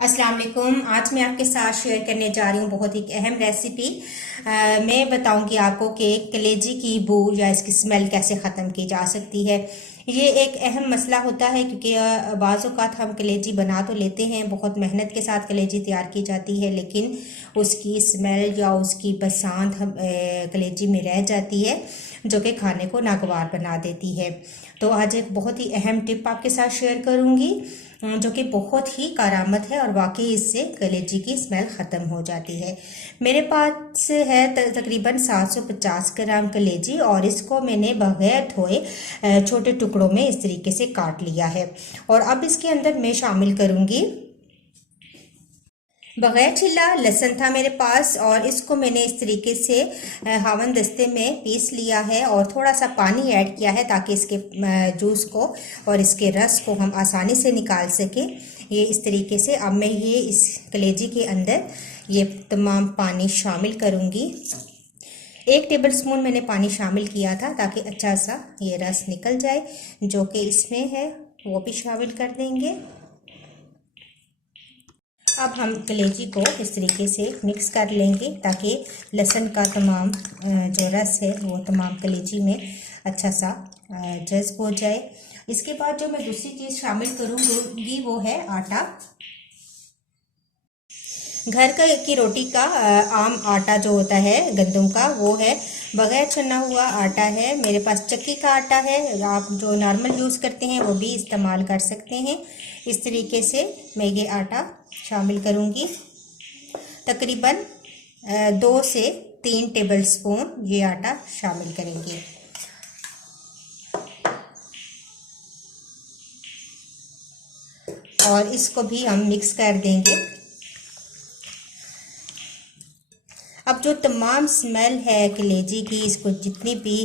अस्सलाम वालेकुम। आज मैं आपके साथ शेयर करने जा रही हूँ बहुत ही अहम रेसिपी। मैं बताऊंगी आपको कि कलेजी की बू या इसकी स्मेल कैसे ख़त्म की जा सकती है। ये एक अहम मसला होता है क्योंकि बाज़ औक़ात हम कलेजी बना तो लेते हैं, बहुत मेहनत के साथ कलेजी तैयार की जाती है, लेकिन उसकी स्मेल या उसकी बसांत हम कलेजी में रह जाती है जो कि खाने को नागवार बना देती है। तो आज एक बहुत ही अहम टिप आपके साथ शेयर करूँगी जो कि बहुत ही कारामद है और वाकई इससे कलेजी की स्मेल ख़त्म हो जाती है। मेरे पास है तकरीबन 750 ग्राम कलेजी और इसको मैंने बगैर धोए छोटे टुकड़ों में इस तरीके से काट लिया है। और अब इसके अंदर मैं शामिल करूँगी बगैर छिला लहसुन था मेरे पास और इसको मैंने इस तरीके से हावन दस्ते में पीस लिया है और थोड़ा सा पानी ऐड किया है ताकि इसके जूस को और इसके रस को हम आसानी से निकाल सकें। ये इस तरीके से अब मैं ये इस कलेजी के अंदर ये तमाम पानी शामिल करूँगी। 1 टेबल स्पून मैंने पानी शामिल किया था ताकि अच्छा सा ये रस निकल जाए, जो कि इसमें है वो भी शामिल कर देंगे। अब हम कलेजी को इस तरीके से मिक्स कर लेंगे ताकि लहसुन का तमाम जो रस है वो तमाम कलेजी में अच्छा सा जज्ब हो जाए। इसके बाद जो मैं दूसरी चीज़ शामिल करूँगी वो है आटा। घर का की रोटी का आम आटा जो होता है गंदम का वो है, बगैर छना हुआ आटा है। मेरे पास चक्की का आटा है, आप जो नॉर्मल यूज़ करते हैं वो भी इस्तेमाल कर सकते हैं। इस तरीके से मैं ये आटा शामिल करूँगी। तकरीबन 2 से 3 टेबल स्पून ये आटा शामिल करेंगे। और इसको भी हम मिक्स कर देंगे। अब जो तमाम स्मेल है कलेजी की, इसको जितनी भी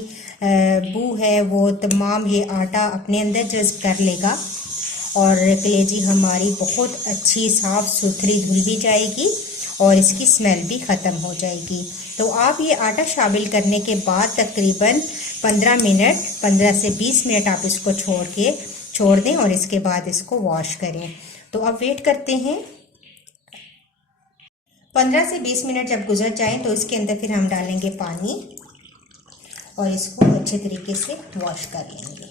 बू है वो तमाम ये आटा अपने अंदर जज्ब कर लेगा और कलेजी हमारी बहुत अच्छी साफ़ सुथरी धुल भी जाएगी और इसकी स्मेल भी ख़त्म हो जाएगी। तो आप ये आटा शामिल करने के बाद तकरीबन 15 से 20 मिनट आप इसको छोड़ दें और इसके बाद इसको वॉश करें। तो अब वेट करते हैं 15 से 20 मिनट जब गुजर जाएं तो इसके अंदर फिर हम डालेंगे पानी और इसको अच्छे तरीके से वॉश कर लेंगे।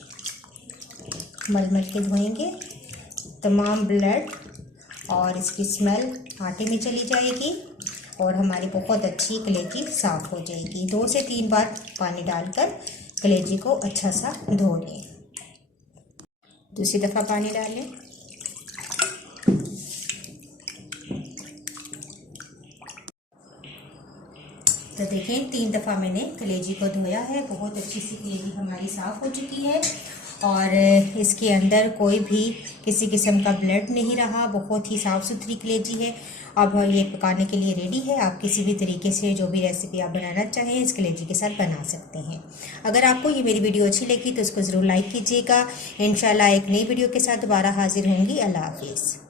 मल के धोएंगे, तमाम ब्लड और इसकी स्मेल आटे में चली जाएगी और हमारी बहुत अच्छी कलेजी साफ़ हो जाएगी। 2 से 3 बार पानी डालकर कलेजी को अच्छा सा धो लें। दूसरी दफ़ा पानी डालें। तो देखें 3 दफ़ा मैंने कलेजी को धोया है, बहुत अच्छी सी कलेजी हमारी साफ़ हो चुकी है और इसके अंदर कोई भी किसी किस्म का ब्लड नहीं रहा, बहुत ही साफ़ सुथरी कलेजी है। अब ये पकाने के लिए रेडी है। आप किसी भी तरीके से जो भी रेसिपी आप बनाना चाहें इस कलेजी के साथ बना सकते हैं। अगर आपको ये मेरी वीडियो अच्छी लगी तो इसको ज़रूर लाइक कीजिएगा। इंशाल्लाह एक नई वीडियो के साथ दोबारा हाजिर होंगी। अल्लाह हाफिज़।